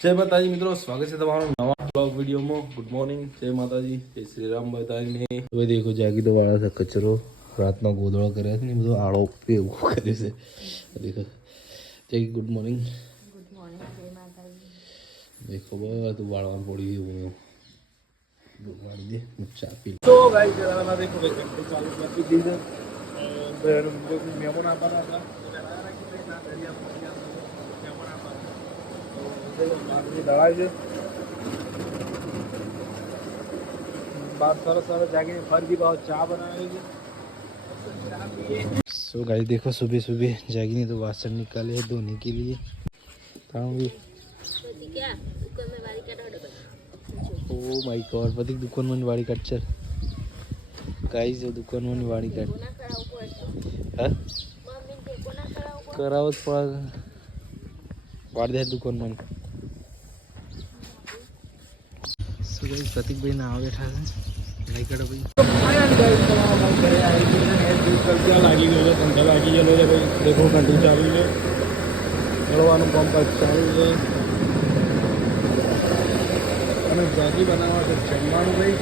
જય માતાજી મિત્રો, સ્વાગત છે તમારું નવા બ્લોગ વિડીયોમાં. ગુડ મોર્નિંગ, જય માતાજી, જય શ્રી રામ બધાને. હવે દેખો જાગી તો વાળા છે કચરો રાતનો ગોદળો કર્યા છે ને બધો આળો એવું કર્યું છે. દેખો જય ગુડ મોર્નિંગ. ગુડ મોર્નિંગ, જય માતાજી. દેખો બધું વાળવાનું પડી ગયું. વાળી દે ચા પી. તો ગાઈસ જરા દેખો ભાઈ ઘંટી ચાલુ કરી દીધી છે. મહેમાન આવવાના હતા. દવા છે બાર સરસ સરસ જાગીને ફરથી ભાવ ચા બનાવે છે. सो गाइस देखो सुबह सुबह जागिनी तो वासन निकाले है धोने के लिए. ओ माय गॉड पति दुकान में वाड़ी काट चल गाइस जो दुकान में वाड़ी काट हां करावत पर वाड़ दे दुकान में. सो गाइस प्रतीक भाई ना आवे बैठा है नहीं करो भाई. લાગી ગયો છે ધંધા લાગી ગયેલો છે ભાઈ. દેખો ઘંટી ચાલુ છે દળવાનું કામકાજ ચાલુ છે અને જાગી બનાવવા છે જમવાનું ભાઈ.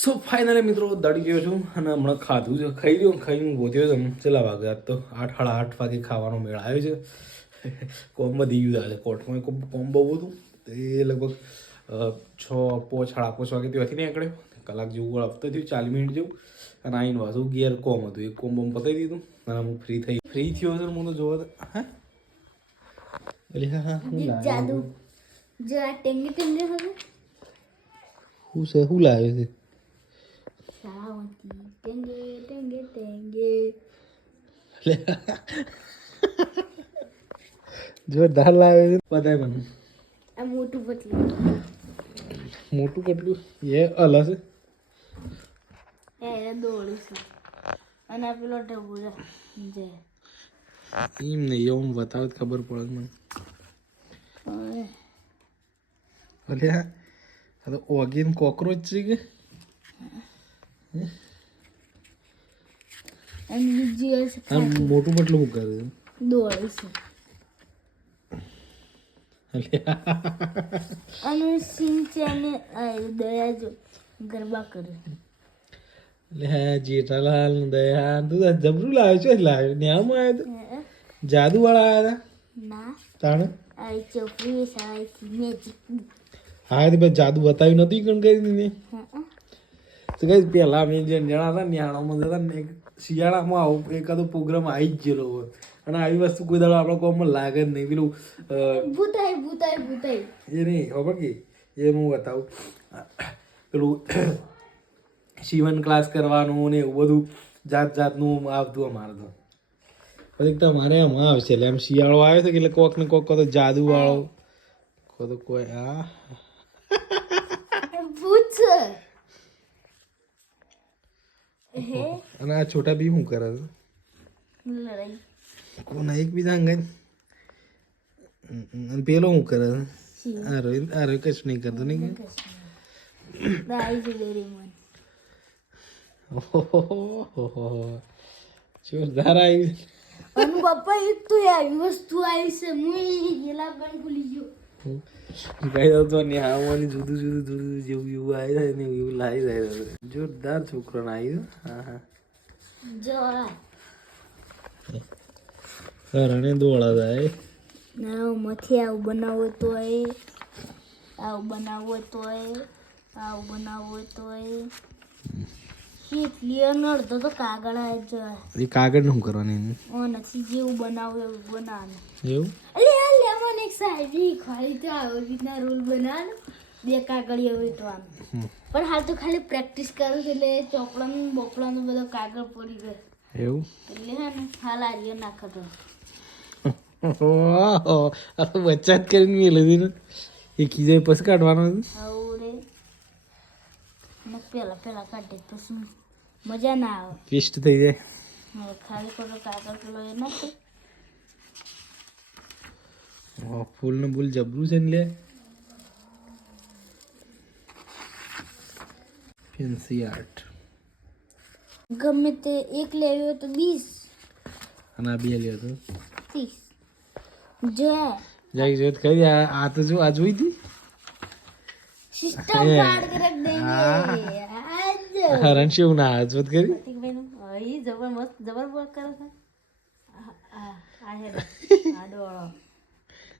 સો ફાઇનલી મિત્રો દળી ગયો છું અને હમણાં ખાધું છે ખાઈ ગયો ખાઈને ગોત્યો છે. ચલા વાગે આજ તો 8:30 વાગે ખાવાનો મેળ આવ્યો છે. કોમ વધી ગયું છે કોર્ટમાં કોમ બહુ હતું એ લગભગ 6:30 વાગે ત્યાંથી નીકળ્યો. કલાક જેવું હપ્તો થયું 40 મિનિટ જેવું અને આવીને પાછું ગેર કોમ હતું એક કોમ બોમ પતાવી દીધું અને હું ફ્રી થયો છે. હું તો જોવા હા જાદુ જો આ ટેંગે ટેંગે હવે હું છે હું લાવે છે સાવંતી ટેંગે ટેંગે ટેંગે જોરદાર લાવે છે. બધાય મને આ મોટું પતલું એ અલગ છે એ દોડું છે અને આ પેલો ઢબુ છે એમ નહીં એવું બતાવે ખબર પડે મને. અરે આ તો ઓગીન કોકરોચ છે કે અને બીજી છે મોટું પટલું શું કરે દોડું છે અને સિંચાને દયા જો ગરબા કરે. એટલે હા જેઠાલાલ દયા તું તો જબરું લાવ્યો છે લાવ્યો ન્યામાં આવ્યો તો જાદુ વાળા આવ્યા ના હતા તાણે આ ચોપડી સાઈથી મેજિક હા તો ભાઈ જાદુ બતાવ્યું નથી કણ કરી દીધી તો કઈ પેલા અમે જે જણા હતા ન્યાણામાં જતા ને શિયાળામાં આવું એકાદો પ્રોગ્રામ આવી જ ગયેલો હોય અને આવી વસ્તુ કોઈ દાડો આપણા કોમમાં લાગે જ નહીં. પેલું ભૂતાઈ ભૂતાઈ ભૂતાઈ એ નહીં ખબર કે એ હું બતાવું પેલું સીવન ક્લાસ કરવાનું ને એવું બધું જાત જાતનું આવતું અમારે તો. પછી તમારે એમાં આવશે એટલે એમ શિયાળો આવ્યો છે એટલે કોક ને કોક તો જાદુ વાળો તો કોઈ હા ભૂત છે. અને આ છોટા બી શું કરે છે લડાઈ કોના એકબીજા અંગે અને પેલો શું કરે છે આ રોહિત કશું નહીં કરતો નહીં દાઈ છે ડોરેમોન. જોરદાર આવી અને પપ્પા એક તો આવી વસ્તુ આવી છે હું ગેલા પણ ભૂલી ગયો. કઈ તો ન્યાવાની જુદું જુદું જુદું જેવું એવું આવી જાય ને એવું લાવી જાય. જોરદાર છોકરો આવ્યું. હા હા જો રણે દોડા જાય ના મથી આવું બનાવો તોય આવું બનાવો તોય આવું બનાવો તોય કેટલી અડધો તો કાગળ આવે જ એ કાગળ શું કરવાની નથી જેવું બનાવું એવું બનાવવાનું એવું અલે આ લેમન એક સાઈડ ખાલી તો આવી રીતના રોલ બનાવવાનો બે કાગળિયો વેટવાનું પણ હાલ તો ખાલી પ્રેક્ટિસ કરું છું એટલે ચોપડાનું બોપડાનું બધો કાગળ પડી ગયો એવું એટલે હે ને હાલ આર્યો નાખતો આ તો બચ્ચા જ કરીને મેં લીધી ને એ ખીજાય પછી કાઢવાનો આવું રે ને પેલા કાઢે તો શું મજા ના આવે વેસ્ટ થઈ જાય. હવે ખાલી ખોટો કાગળ પેલો એ નાખે ફૂલ ને ફૂલ જબરું છે ને લે ફેન્સી આર્ટ ગમે તે એક લેવી હોય તો 20 અને આ બે લ્યો તો 30 જો જાય જોત કરી આ તો જો આ જોઈ હતી સિસ્ટમ પાડ કે રખ દેંગે આજ હરણશિવ ના જોત કરી પ્રતિકભાઈનું એ જબર મસ્ત જબર વર્ક કરે છે આ હે આ ડોળો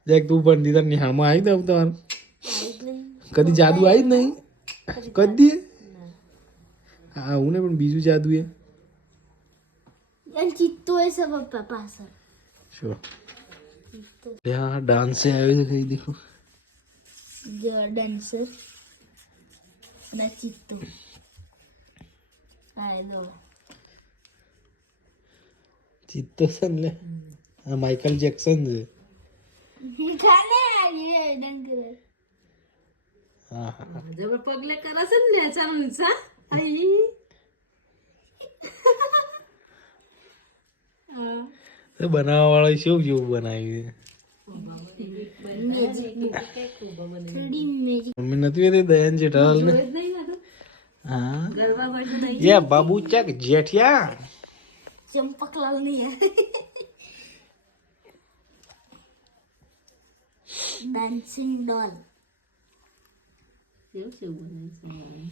જાય તું પણ દીધા ની હામાં આવી દઉં તમારું આવી જ નહીં કદી જાદુ આવી જ નહીં કદી હા હું ને પણ બીજું જાદુ એ એલ ચિત્તો એ સબ પપ્પા પાછળ શું यहाँ डांस से आए थे कहीं देखो જો ડેન્સર અને ચિત્તો આ દો चित्तो सन ले माइकल जैक्सन છે ખાને આ ડંગર હા હા જબર પગલે કરે છે ને ચાલુ સા આઈ તો બનાવવા વાળા શું જેવું બનાવ્યું થ્રીડી મેજિક મમ્મી નથી હતી દયાન જેઠાલાલ ને જ નહીં મારું હા ગરબા હોય તો નહીં ये बाबू चक जेठिया ચંપકલાલ ની ડાન્સિંગ ડોલ કેવું છે એવું બનાવી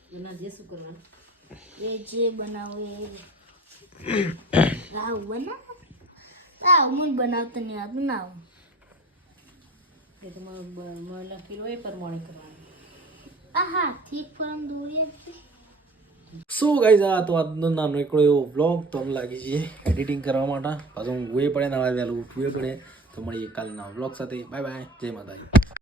છે એના જે શું કરવાનું એ જે બનાવે રાવ બનાવ રાવ મને બનાવતા નહીં આવતું ના આવું એ તો મને લખેલું હોય એ પ્રમાણે કરવાનું આ હાથી પણ દોરી હતી સો ગાઈઝ આ તો આજનો નાનો એકડો એવો વ્લોગ તમને લાગી છે એડિટિંગ કરવા માટે પાછું ઊંઘવું પડે ને વહેલું ઉઠવું પડે તો મળીએ કાલના વ્લોગ સાથે બાય બાય જય માતાજી